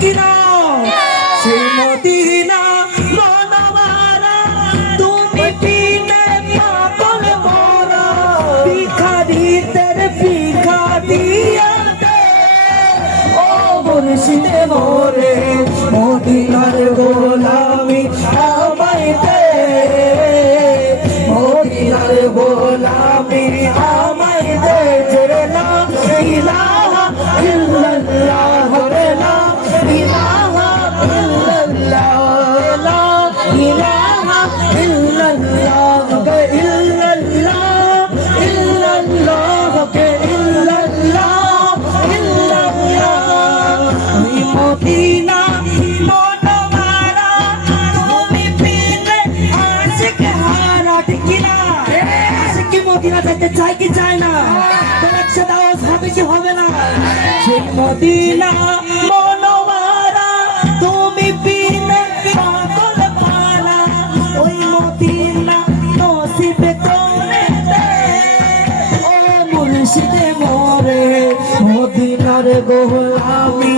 কিনা সেই মদিনা মনোয়ারা তুমি বিনে পাগল মোরা ভিখারিদের ভিখারিয়া ও মুর্শিদে মোরে মদিনার গোলামি আমায় দে মদিনার গোলামি আমায় দে জেরে লা ইলাহা ইল্লাল্লাহ রে লা ইলাহা ইল্লাল্লাহ লা ইলাহা ইল্লাল্লাহ কে ইল্লাল্লাহ ইল্লাল্লাহ কে ইল্লাল্লাহ ইল্লাল্লাহ ওই মদিনা মনোয়ারা তুমি বিনে আশিক হারা ঠিকিনা আশিক মদিনা যেতে চাই কি চায় না একসাথে আওয়াজ হবে কি হবে না সেই মদিনা মনোয়ারা তুমি বিনে পাগল পারা ওই মদিনা নসিবে করে দে ও মুর্শিদে মোরে মদিনার গোলামি